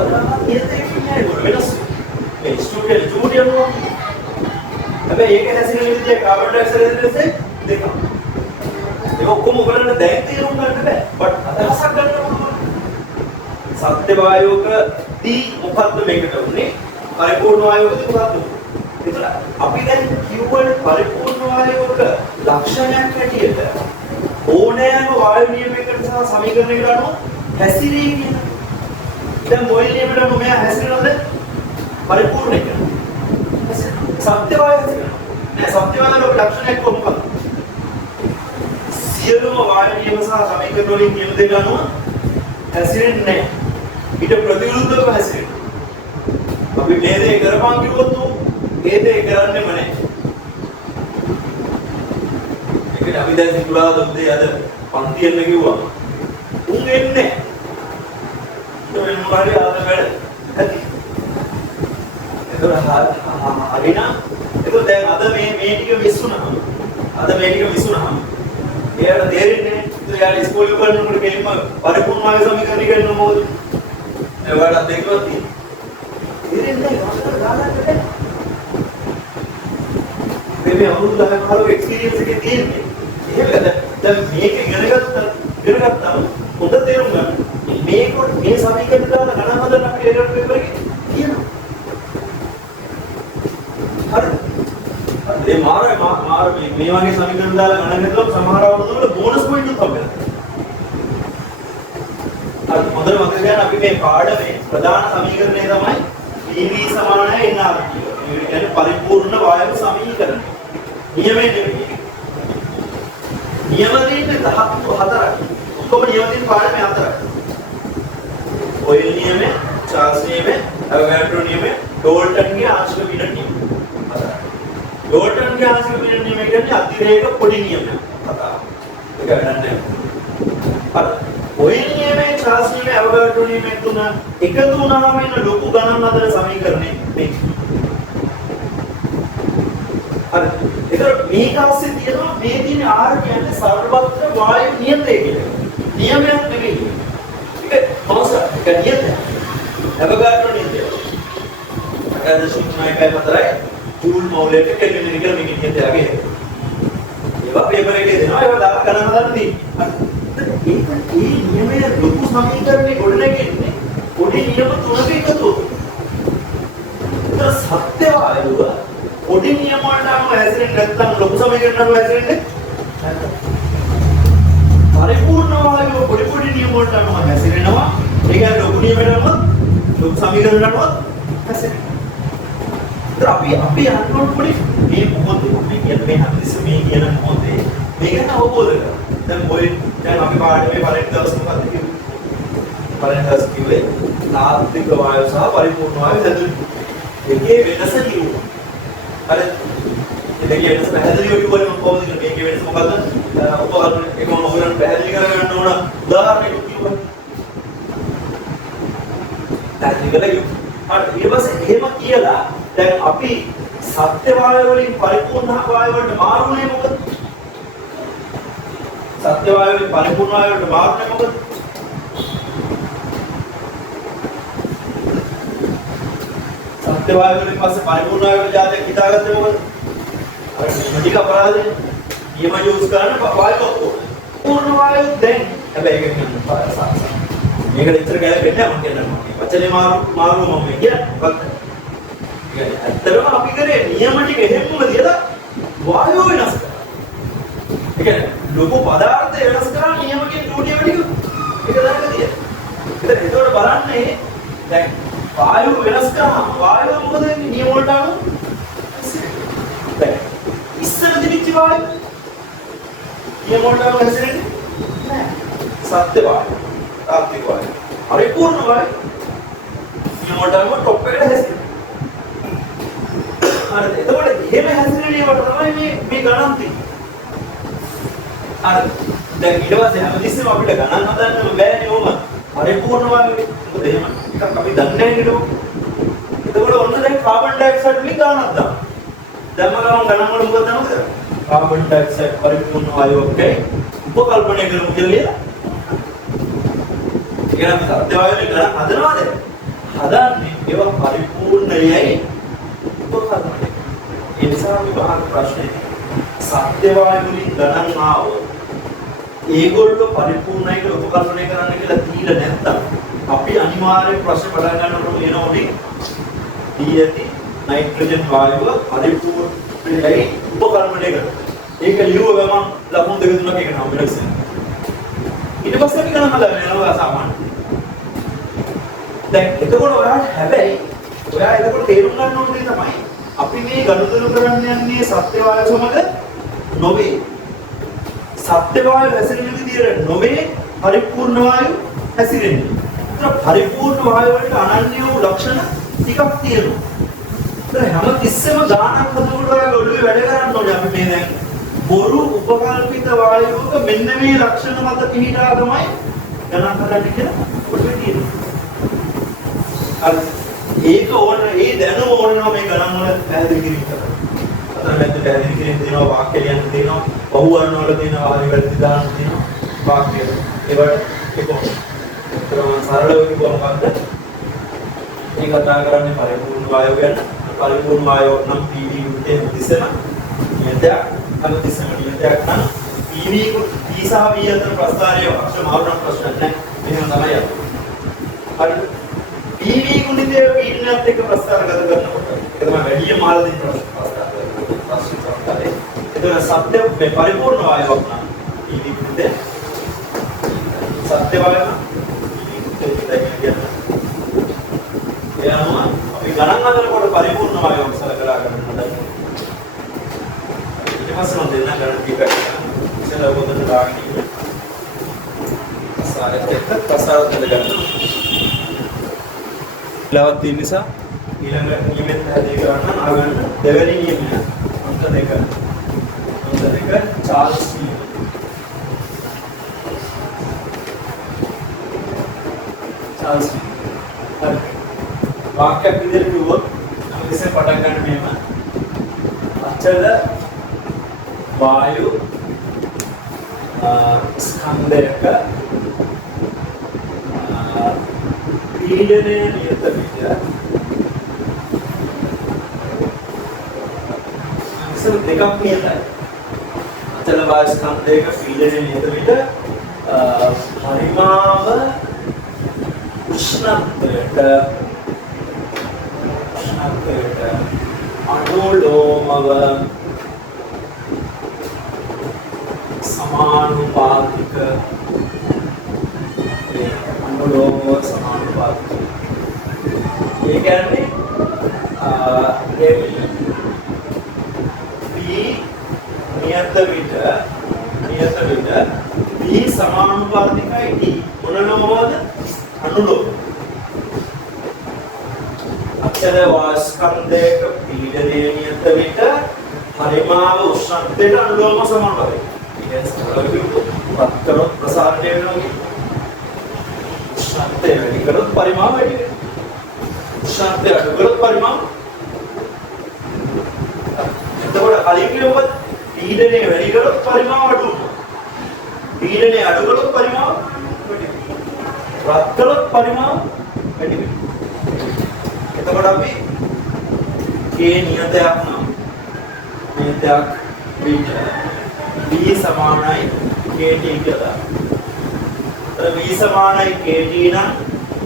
කවදාවත් නියතයක් නෑ ඒක වෙනස්. මේ H2 කියන්නේ චූටි අණුවක්. හැබැයි ඒක හැසිරෙන විදිය කාබන් ඩයොක්සයිඩ් හැසිරෙන්නේ දෙකක්. ඒක ඔක්කොම ඔයගලන්ට දැන් තේරුම් ගන්න බෑ. බට් අදහසක් ගන්න ඕන. සත්‍ය වායුවක දී මොකද්ද මේකට උනේ? පරිපූර්ණ වායුවකදී මොකද්ද? ඒතර අපි දැන් කියුවනේ පරිපූර්ණ වායුවක ලක්ෂණයක් හැටියට ඕනෑම වායු නියමයකට සහ සමීකරණයකට අනුව හැසිරී කියන. දැන් මොයිල් නියමයට අනුව මෙයා හැසිරෙනවද? පරිපූර්ණ එක. සත්‍ය වායු හැසිරෙනවා. නෑ සත්‍ය වායුවක ලක්ෂණයක් කොහොමද? සියලුම වායු නියම සහ සමීකරණ වලින් නියම දෙක අනුව හැසිරෙන්නේ නැහැ. ඊට ප්‍රතිවිරුද්ධව හැසිරෙනවා. අපි මේ දේ කරපන් කිව්වොත් ඒ දේ කරන්නෙම නැහැ. ඒකට අපි දැන් සිකුරාදා උදේ අද පන්තියෙන් කිව්වා. උන් එන්නේ. ඒ මොකද ආද වැඩ. ඇති. ඒක හරිනා. ඒක දැන් අද මේ ටික විශ්ුණා. එයාට තේරෙන්නේ නැහැ. එයාට ඉස්කෝලේ කරනකොට කෙලින්ම පරිපූර්ණ වායු සමීකරණ කරන්න මොකද? ඒවට දෙකවත් තියෙනවා. තේරෙන්නේ නැහැ. මේ අවුරුදු 10 15 එක්ස්පීරියන්ස් එකේ තියෙන්නේ. එහෙමද? දැන් මේක ඉගෙන ගත්තාම හොඳ තේරුම් ගන්න. මේ සමීකරණ දාලා ගණන් හදන්න අපේ ලෙවල් පේපර් එකේ තියෙනවා. හරි. ඒ මාර මේ වගේ සමීකරණ දාලා ගණන් හදලා සමහර අවුරුදු වල බෝනස් පොයින්ට් උත් හම්බෙනවා. අර හොඳට මතක ගන්න අපි මේ පාඩමේ ප්‍රධාන සමීකරණය තමයි PV සමානයි nR කියලා. ඒ කියන්නේ පරිපූර්ණ වායු සමීකරණය. නියමයෙන් නෙමෙයි. නියම දෙන්නේ 4යි. ඔක්කොම නියම දෙන්නේ පාඩමේ 4යි. Oil නියමය, Charles නියමය, අවගාඩ්‍රෝ නියමය, ඩෝල්ටන්ගේ ආංශික පීඩන නියමය. 4යි. ඩෝල්ටන්ගේ ආංශික පීඩන නියමය කියන්නේ අතිරේක පොඩි නියමයක්. 4යි. ඒක වැඩක් නැහැ. හරි. ඔයිල් නියමය, චාල්ස් නියමය, අවගාඩ්‍රෝ නියමය තුන එකතු වුණාම එන ලොකු ගණන් හදන සමීකරණය මේක. හරි. ඒතර මේක ASCII තියෙනවා මේ තියෙන R කියන්නේ සර්වත්‍ර වායු නියතය කියලා. නියමයක් නෙමෙයි. ඒක ඒක නියතය. අවගාඩ්‍රෝ නියතය. අකාදශී 3.4යි ජූල් මවුලට කෙලින්නේ කියලා මේක නියතයගේ. ඒවා පේපර් එකේ දෙනවා. ඒවා දාලා ගණන් හදන්න තියෙනවා. ඒක ඒ නියමයේ ලොකු සමීකරණේ ගොඩනගන්නේ පොඩි නියම තුනක එකතුව. ඒතර සත්‍යවායුව පොඩි නියම වලට අනුව හැසිරෙන්නේ නැත්නම් ලොකු සමීකරණ අනුව හැසිරෙන්නේ නැත්නම් පරිපූර්ණ වායුව පොඩි පොඩි නියම වලට අනුව හැසිරෙනවා. ඒ කියන්නේ ලොකු නියමයට අනුව ලොකු සමීකරණයට අනුව හැසිරෙනවා. ඒතර අපි අන්තිමට පොඩි මේ මොහොතේ මේ කියන්නේ මේ හදිස්සිය මේ කියන මොහොතේ මේක ගැන අවබෝධ කරගන්න. දැන් අපි පාඩමේ පළවෙනි දවස් මොකක්ද කිව්වේ? පළවෙනි දවස් කිව්වේ තාත්වික වායුව සහ පරිපූර්ණ වායුව හැදුනේ. ඒකේ වෙනස කිව්වා. හරි. ඒකේ වෙනස පැහැදිලිව කිව්වනේ මම කොහොමද කියන්නේ මේකේ වෙනස මොකද්ද? උපකරණ එකම උගලන් පැහැදිලි කරගන්න ඕන උදාහරණයක් කිව්වා. පැහැදිලි කළා කිව්වා. හරි. ඊට පස්සේ එහෙම කියලා දැන් අපි සත්‍ය වායුව වලින් පරිපූර්ණ වායුව වලට මාරුනේ මොකද? සත්‍ය වායුවේ පරිපූර්ණ වායුවට මාරුනේ මොකද? සත්‍ය වායුවෙන් පස්සේ පරිපූර්ණ වායුවට જાතියක් හිතාගත්තේ මොකද? අර නිමිතික අපරාධේ නියම යූස් කරන්න වායුව ඔක්කොම. පූර්ණ වායුව දැන් හැබැයි ඒක කියන්නේ පාරසාස. මේකට ඉතර ගැලපෙන්නේ නැහැ මම කියන්නේ. වචනේ මාරු මම කියන්නේ. ඇත්තටම අපි කරේ නියම ටික එහෙම්ම තියලා වායුව වෙනස් කරා. ඒ කියන්නේ ලොකු පදාර්ථය වෙනස් කරා නියමකින් ටූටිය වැඩි කිව්වා. ඒක දැනගන්න තියෙනවා. ඒතකොට බලන්නේ දැන් වායුව වෙනස් කරාම වායුව මොකද වෙන්නේ නියම වලට අනුව? දැන් ඉස්සර තිබිච්ච වායුව නියම වලට අනුව හැසිරෙන්නේ නැහැ. සත්‍ය වායුව, තාත්වික වායුව, පරිපූර්ණ වායුව නියම වලට අනුව টොප් එකට හැසිරෙන්නේ. හරිද? එතකොට එහෙම හැසිරෙන්නේවට තමයි මේ ගණන් තියෙන්නේ. හරිද? දැන් ඊට පස්සේ හැමතිස්සෙම අපිට ගණන් හදන්නම බෑනේ ඕම. පරිපූර්ණ වායුවේ. මොකද එහෙම එකක් අපි දන්නේ නැහැ නේද? එතකොට ඔන්න දැන් කාබන් ඩයොක්සයිඩ් වලින් ගණනක් දාන්න. දැම්ම ගමන් ගණන් වල මොකද තමයි කරන්නේ? කාබන් ඩයොක්සයිඩ් පරිපූර්ණ වායුවකයි උපකල්පනය කරමු කියලා ලියලා. ඒ කියන්නේ අපි සත්‍ය වායුවේ ගණන් හදනවාද? හදන්නේ ඒවා පරිපූර්ණයයි උපකල්පනය. ඒ නිසා අපි බහන ප්‍රශ්නේ සත්‍ය වායුවලින් ගණන් ආවොත් ඒගොල්ලෝ පරිපූර්ණයි කියලා උපකල්පනය කරන්න කියලා දීලා නැත්තම් අපි අනිවාර්යෙන් ප්‍රශ්න පටන් ගන්නකොට එනෝනේ දී ඇති නයිට්‍රජන් වායුව පරිපූර්ණයි උපකල්පනය කරනවා. ඒක ලියුව ගමන් ලකුණු දෙක තුනක් එක නම් වෙනස් වෙනවා. ඊට පස්සේ අපි ගණන් හදන්න යනවා සාමාන්‍ය. දැන් එතකොට ඔයාලට හැබැයි ඔයා එතකොට තේරුම් ගන්න ඕනේ තමයි අපි මේ ගනුදෙනු කරන්න යන්නේ සත්‍ය වායුව සමග නොවේ. සත්‍ය වායුව හැසිරෙන විදියට නොවේ පරිපූර්ණ වායුව හැසිරෙන්නේ. ඒතර පරිපූර්ණ වායුව වලට අනන්‍ය වූ ලක්ෂණ ටිකක් තියෙනවා. ඒතර හැම තිස්සෙම ගානක් හදනකොට ඔයාලා ඔළුවේ වැඩ කරන්න ඕනේ අපි මේ දැන් බොරු උපකල්පිත වායුවක මෙන්න මේ ලක්ෂණ මත පිහිටා තමයි ගණන් කරන්න කියලා ඔළුවේ තියෙනවා. ඒක ඕන ඒ දැනුම ඕනනවා මේ ගණන් වල පැහැදිලි කිරීම කරන්න. අතරමැද පැහැදිලි කිරීම තියෙනවා වාක්‍ය ලියන්න තියෙනවා බහුවර්ණ වල තියෙනවා ආදි වැඩි දාන්න තියෙනවා වාක්‍ය ඒවට ඒක සරලව කිව්වම මොකද්ද? මේ කතා කරන්නේ පරිපූර්ණ වායුව ගැන. පරිපූර්ණ වායුව නම් PV යුක්තේ තිස්සම නියතයක් අර තිස්සම නියතයක් නම් PV P සහ V අතර ප්‍රස්ථාරය අක්ෂර මාරුණක් ප්‍රශ්නයක් නැහැ. එහෙම තමයි යන්නේ. හරිද? PV ගුණිතය පීඩනයත් එක්ක ප්‍රස්ථාර ගත කරනකොට ඒක තමයි වැඩි මාල දෙන ප්‍රස්ථාරය. ඒක සත්‍ය පරිපූර්ණ වායුවක් නම් PV ගුණිතය සත්‍ය වායුව ඒ අනුව අපි ගණන් හදනකොට පරිපූර්ණ වායුවක් සලකලා ගන්න හදන්නේ. ඊට පස්සේ මම දෙන්න ගණන් ටිකක් ඉස්සෙල්ලා පොතට දාගෙන ඉන්නේ. සාරෙත් එක්ක ප්‍රසාරත් දෙන්න. ලවත් තියෙන නිසා ඊළඟ නියමෙත් හැදේ කරන්න ආගන්න දෙවෙනි නියමය. අංක දෙක. අංක දෙක චාල්ස් නියම. චාල්ස් හරි. වාක්‍යයක් විදිහට කිව්වොත් අපි ඉතින් පටන් ගන්න මෙහෙම. අචල වායු ස්කන්ධයක පීඩනය නියත විට ඉතින් දෙකක් කියතයි. අචල වායු ස්කන්ධයක පීඩනය නියත විට පරිමාව උෂ්ණත්වයට අනුලෝමව සමානුපාතික අනුලෝමව සමානුපාතික ඒ කියන්නේ P නියත විට P සමානුපාතිකයි T මොනලෝමවද අනුලෝම අචල වාස්කන්ධයක පීඩනය නියත විට පරිමාව උෂ්ණත්වයට අනුලෝම සමානුපාතිකයි. ඒ කියන්නේ පත්තරොත් ප්‍රසාරණය වෙනවා. උෂ්ණත්වය වැඩි කරොත් පරිමාව වැඩි වෙනවා. උෂ්ණත්වය අඩු කරොත් පරිමාව. එතකොට කලින් කියුවත් පීඩනය වැඩි කරොත් පරිමාව අඩු වෙනවා. පීඩනය අඩු කරොත් පරිමාව වැඩි වෙනවා. රත් කරොත් පරිමාව වැඩි වෙනවා. එතකොට අපි K නියතයක් නම් නියතයක් විට V සමානයි KT කියලා. ඒතර V සමානයි KT නම්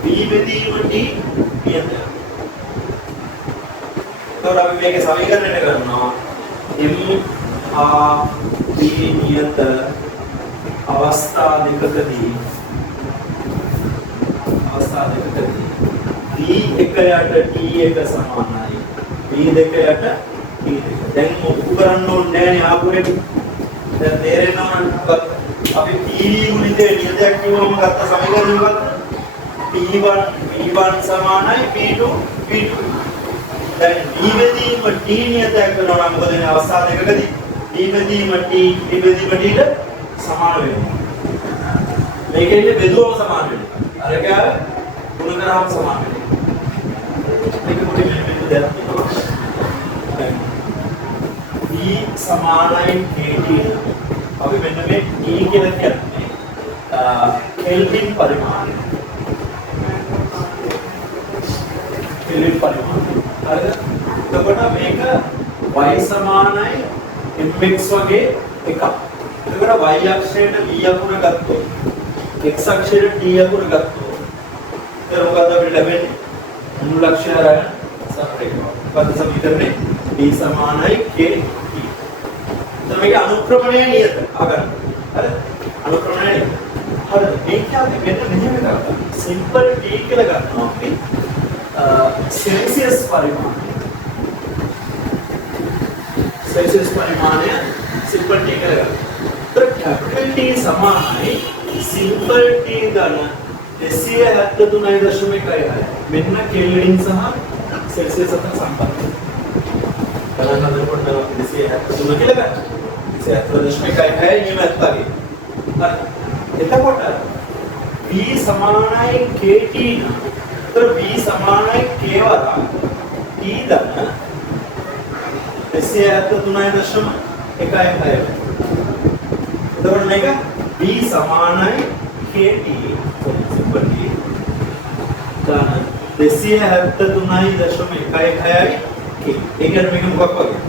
V බෙදීම T නියතයක්. එතකොට අපි මේකේ සමීකරණය කරනවා M V නියත අවස්ථා දෙකකදී V1 යට T1 සමානයි V2 යට T2. දැන් ඔප්පු කරන්න ඕනේ නැහැ නේ ආපුරේ. දැන් තේරෙන්න ඕන අපි P ගුණිත නියතයක් කිව්වම ගත්ත සමීකරණය මොකක්ද? P1 සමානයි P2 P2. දැන් V බෙදීම T නියතයක් කරනවා නම් මොකද වෙන්නේ අවස්ථා දෙකකදී? V බෙදීම T T සමාන වෙනවා. මේකෙන්නේ බෙදුවම සමාන වෙනවා. අර ගාව ගුණ කරාම සමාන වෙනවා. මේක පොඩි මෙන්න දෙයක් තියෙනවා. V සමානයි KT. අපි මෙන්න මේ E කියලා කියන්නේ කෙල්වින් පරිමාණය. කෙල්වින් පරිමාණය. හරිද? එතකොට මේක y සමානයි mx වගේ එකක්. එතකොට y අක්ෂයට v අකුර ගත්තොත් x අක්ෂයට t අකුර ගත්තොත් එතකොට මොකද අපිට ලැබෙන්නේ? මුල් ලක්ෂ්‍ය හරය සම්ප්‍රේක්ෂක. පද සමීකරණේ v සමානයි kt. එතකොට මේක අනුක්‍රමණය නියත අගන්න. හරිද? අනුක්‍රමණය නියත. හරිද? මේක අපි මෙන්න මෙහෙම කරලා සිම්පල් t කියලා ගන්නවා අපි සෙල්සියස් පරිමාණය. සෙල්සියස් පරිමාණය සිම්පල් t කියලා ගන්නවා. එතකොට කැපිටල් T සමානයි සිම්පල් T ධන 273.6. මෙන්න කෙල්වින් සහ සෙල්සියස් අතර සම්බන්ධය. ගණන් හදනකොට 273 කියලා ගන්න. 273.6 නියම ඇත්තගේ. හරි. එතකොට V සමානයි KT නම් එතකොට V සමානයි K වරක් T ධන 273.6. එතකොට මේක V සමානයි KT සිම්පල් T ධන 273.6යි K. ඒ කියන්නේ මේක මොකක් වගේ?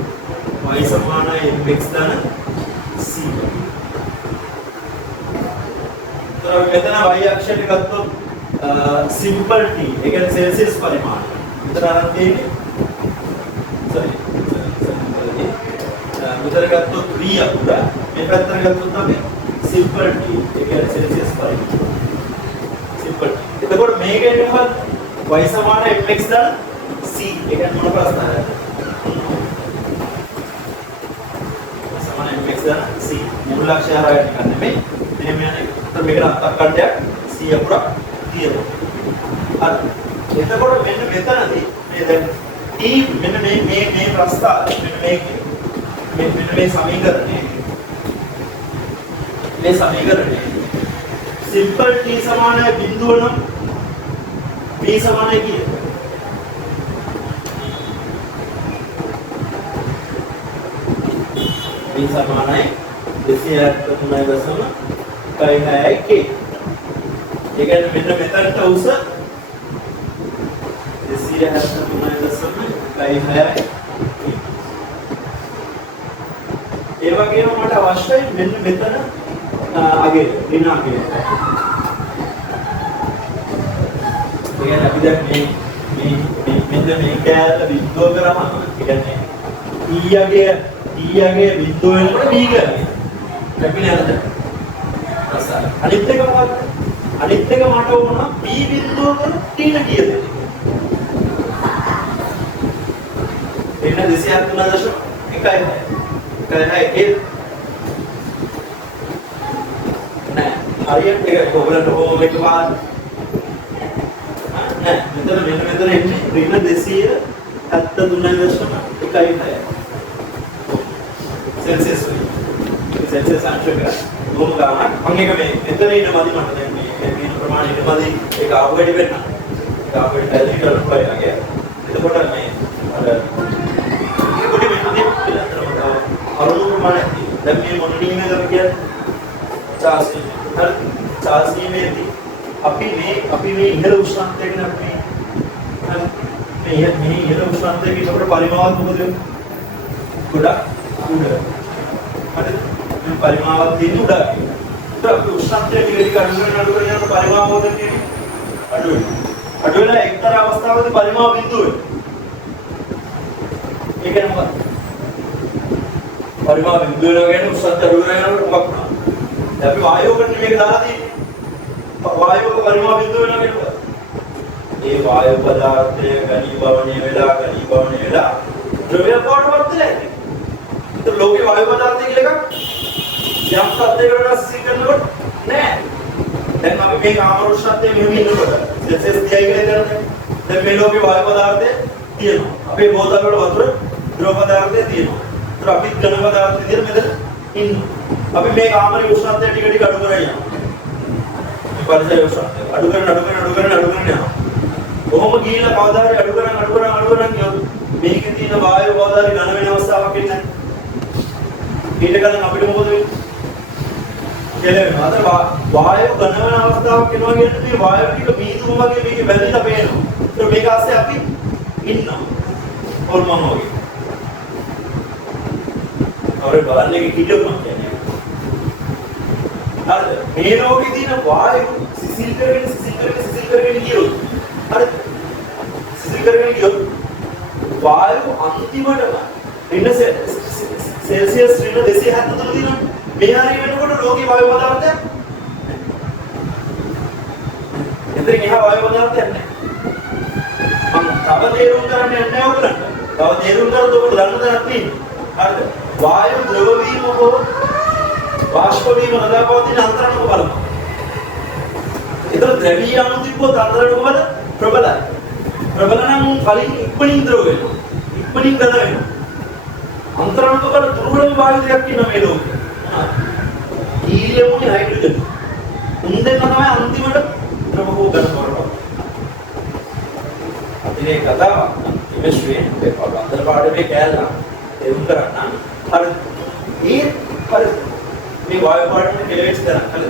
y සමානයි mx ධන c. ඒතර මෙතන y අක්ෂයට ගත්තොත් සිම්පල් t ඒ කියන්නේ සෙල්සියස් පරිමාණය. මෙතන අරන් තියෙන්නේ මෙතන ගත්තොත් v අකුර මේ පැත්තට ගත්තොත් අපි සිම්පල් t ඒ කියන්නේ සෙල්සියස් පරිමාණය. Simple t. එතකොට මේකේ මොකක්ද? y සමානයි mx ධන c. ඒ කියන්නේ මොන ප්‍රශ්නයක්ද? mx ධන c මුල් ලක්ෂ්‍ය හරයට නිකන් නෙමෙයි මෙහෙම යන එක. ඒත් මේකට අත්තක්කණ්ඩයක් c අකුරක් තියෙනවා. හරි. එතකොට මෙන්න මෙතනදී මේ දැන් t මෙන්න මේ ප්‍රස්තාවය මෙන්න මේ සමීකරණය සිම්පල් t සමානයි බිඳුව නම් b සමානයි කීයද? b සමානයි 273.6 k. ඒ කියන්නේ මෙන්න මෙතනට උස 273.6. ඒ වගේම මට අවශ්‍යයි මෙන්න මෙතන අගේ ඍණ අගේ. කියන්නේ අපි දැන් මේ මෙන්න මේ කෑල්ල බිඳුව කරාම කියන්නේ ඊයගේ බිඳුව වෙනකොට B ගන්නේ. ලැබිලා යනද? අසල. අනිත් එක මොකක්ද? අනිත් එක මට ඕන B බිඳුව කරන T න කීයද? එන්න 273.1යි. ඒ නෑ හරියට ඒක ඔයගලන්ට හෝම් එක පාන නෑ මෙතන එන්නේ ඍණ 273.1යි සෙල්සියස් අංශක කොහොම ගන්න මම එක මේ මෙතන ඉන්න මදි මට දැන් මේ ප්‍රමාණය ඉන්න මදි ඒක ආව වැඩි වෙන්න ඒක ආව වැඩි පැහැදිලි කරලා වගේ එතකොට මේ අර ඒක පොඩි මෙතනදී අරුණු ප්‍රමාණය දැන් මේ මොනිටරින් එක කියන්නේ චාස්නි හරි චාස්නිමේදී අපි මේ ඉහළ උෂ්ණත්වයකින් අපි මේ ඉහළ උෂ්ණත්වයක ඉන්නකොට පරිමාවක් මොකද වෙන්නේ ගොඩක් උඩ හරි මේ පරිමාවක් තියෙන උඩ ඒක අපි උෂ්ණත්වය ටික අඩු කරගෙන යනකොට පරිමාව මොකද කියන්නේ අඩු වෙනවා එක්තරා අවස්ථාවකදී පරිමාව බිඳුව වෙනවා ඒ කියන්නේ මොකක්ද පරිමාව බිඳුව වෙනවා කියන්නේ උෂ්ණත්වය අඩු කරගෙන යනකොට මොකක්ද අපි වායුවකට මේක දාලා තියෙන්නේ වායුවක පරිමාව බිඳුව වෙනවා කියනවා ඒ වායු පදාර්ථය ඝනීභවණය වෙලා ද්‍රව්‍ය බවට පත් වෙලා ඉතින් ලෝකේ වායු පදාර්ථය කියලා එකක් යම් සත්‍යයකට සිසිල් කරනකොට නෑ දැන් අපි මේ කාම උෂ්ණත්වයේ මෙහෙම ඉන්නකොට සෙල්සියස් 30 කියලා කරන්නේ දැන් මේ ලෝකේ වායු පදාර්ථය තියෙනවා අපේ බෝතල් වල වතුර ද්‍රව පදාර්ථය තියෙනවා ඒතර අපි ඝන පදාර්ථය විදිහට මෙතන ඉන්නවා අපි මේ කාමරේ උෂ්ණත්වය ටික අඩු කරගෙන යනවා මේ පරිසරයේ උෂ්ණත්වය අඩු කරගෙන යනවා කොහොම ගිහිල්ලා කවදා හරි අඩු කරන් ගියොත් මේකේ තියෙන වායු කවදා හරි ඝන වෙන අවස්ථාවක් එන්නේ ඊට ගන්න අපිට මොකද වෙන්නේ කියලා අද වායු ඝන වෙන අවස්ථාවක් එනවා කියන්නේ මේ වායු ටික බීජුම් වගේ මේකේ බැඳිලා පේනවා ඒක මේක ASCII අපි ඉන්නවා හොල්මන් වගේ අවරේ බලන්නේ කිඩුම කියන්නේ හරිද මේ ලෝකේ තියෙන වායු සිසිල් කරගෙන ගියොත් හරි සිසිල් කරගෙන ගියොත් වායු අන්තිමටම ඍණ සෙල්සියස් ඍණ 273 තියෙනවා මේ හරිය වෙනකොට ලෝකේ වායු පදාර්ථයක් එතනින් එහා වායු පදාර්ථයක් නැහැ මම තව තේරුම් ගන්න යන්නේ නැහැ ඔයගලන්ට තව තේරුම් ගන්නත් ඔයගොල්ලෝ දන්න දැනක් තියෙනවා හරිද වායු ද්‍රව වීම හෝ වාෂ්ප වීම නදාපවතින අන්තරණක බලමු ඒතර ද්‍රවීය අණු තිබ්බොත් අන්තරණක බල ප්‍රබලයි ප්‍රබල නම් කලින් ඉක්මනින් ද්‍රව වෙනවා ඉක්මනින් ඝන වෙනවා අන්තරණක බල දුර්වල වායු දෙකක් ඉන්නවා මේ ලෝකේ හීලියම් හයිඩ්‍රජන් උන්දෙන් තමයි අන්තිමට ද්‍රව හෝ ඝන කරනවා අතිනේ කතාවක් කෙමිස්ට්‍රි එකේ අන්තර පාඩමේ කෑල්ලා එවුම් කරන්න හරි ඒ හරි මේ වායු පාඩමේ කෙලෙස් කරන්න හරි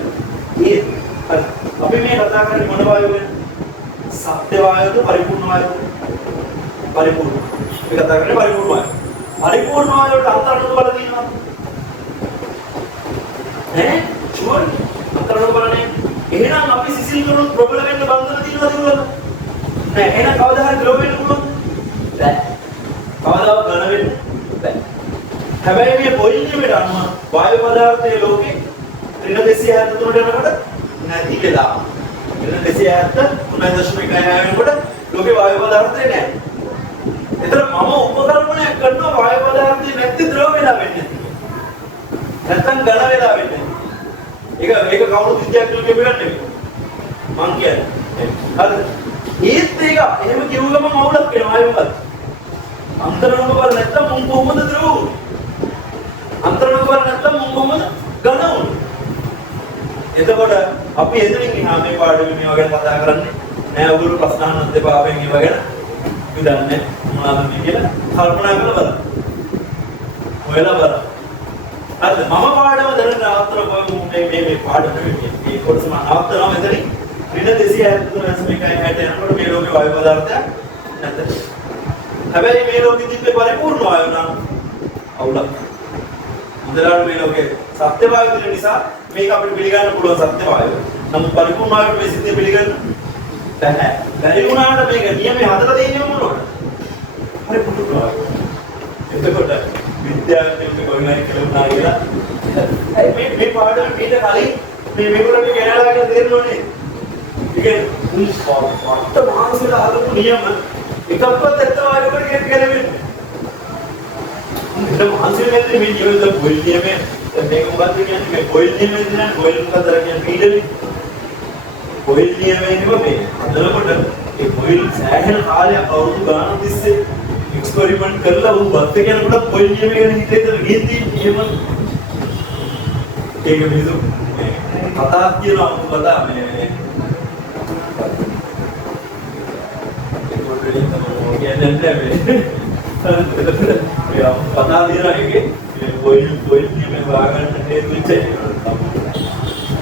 ඒ හරි අපි මේ කතා කරන්නේ මොන වායුවද සත්‍ය වායුවද පරිපූර්ණ වායුවද පරිපූර්ණ අපි කතා කරන්නේ පරිපූර්ණ වායුව පරිපූර්ණ වායුවට අන්තරණක බල තියෙනවා ෂුවර් අන්තරණක බලනේ එහෙනම් අපි සිසිල් කරුත් ප්‍රබල වෙන්න බන්ධන තියෙනවද කියලා නෑ එහෙනම් කවදා හරි ද්‍රව වෙන්න පුළුවන් බෑ කවදාවත් ඝන වෙන්න බෑ හැබැයි මේ පොයින්ට් අනුව වායු පදාර්ථයේ ලෝකේ ඍණ 273 යනකොට නැති වෙලා ඍණ 273.1 වෙනකොට ලෝකේ වායු පදාර්ථය නැහැ. ඒතර මම උපකල්පනය කරනවා වායු පදාර්ථය නැති ද්‍රව වෙලා වෙන්නේ. නැත්තම් ඝන වෙලා වෙන්නේ. ඒක කවුරු විද්‍යාඥයෝ කියපේකට නෙමෙයි. මං කියන්නේ. හරිද? ඒත් ඒක එහෙම කිව්ව ගමන් අවුලක් වෙනවා ආයෙත්. අන්තරණක බල නැත්තම් මුන් කොහොමද ද්‍රව වුනේ? අන්තරණක බල නැත්තම් මුන් කොහොමද ඝන වුනේ? එතකොට අපි එතනින් එහා මේ පාඩමේ මේවා ගැන කතා කරන්නේ නෑ ඔයගොල්ලෝ ප්‍රශ්න අහන්නත් එපා අපෙන් ඒවා ගැන අපි දන්නේ මොනවද මේ කියලා කල්පනා කරලා බලන්න. ඔයලා බලන්න. හරිද? මම පාඩම දැන් නවත්තන මේ පාඩමේ මේ කොටස මම නවත්තනවා මෙතනින් ඍණ 273.1 යනකොට මේ ලෝකේ වායු පදාර්ථය නැද්ද? හැබැයි මේ ලෝකෙ තිබ්බේ පරිපූර්ණ වායුව නම් අවුලක්. මුදලාට මේ ලෝකේ සත්‍ය වායුව තියෙන නිසා මේක අපිට පිළිගන්න පුළුවන් සත්‍ය වායුව. නමුත් පරිපූර්ණ වායුව මේ සිද්ධිය පිළිගන්න බැහැ. බැරි වුණාට මේක නියමයේ හදලා තියෙන්නේ මොනවද? පරිපූර්ණ වායුව. එතකොට විද්‍යාඥයෝ කොහොමද කියලා කියලා මේ පාඩම පිට කලින් මේගොල්ලෝ කියනවා කියලා තේරෙන්නේ. ඒක උන්ට මානසික ආලෝක නියම එකක්වත් ඇත්ත වායුවකට ගැලවෙන්නේ. ඒක මානසික මෙතන මේ ජීවිත පොල් නියමයේ මේක මොකක්ද කියන්නේ මේ පොල් නියමයේ කියන පොල් මොකක්ද කියන්නේ පීඩනේ. පොල් නියමයේ නෙමෙයි. අදලකොට ඒ පොල් සෑහෙන කාලයක් අවුරුදු ගානක් තිස්සේ එක්ස්පෙරිමන්ට් කරලා උන් බත් එකනකොට පොල් නියමයේ ගැන හිතේතර ගියදී එහෙම ඒක මිසු කතා කියනවා කතා මේ කියන්නේ පතා දිනා එකේ පොල් නියමයේ වාගන්න හේතු වෙච්ච එක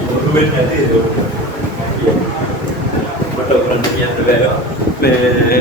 මොකද වෙන්නේ නැති ඒක මට කරන්න කියන්න බෑ මේ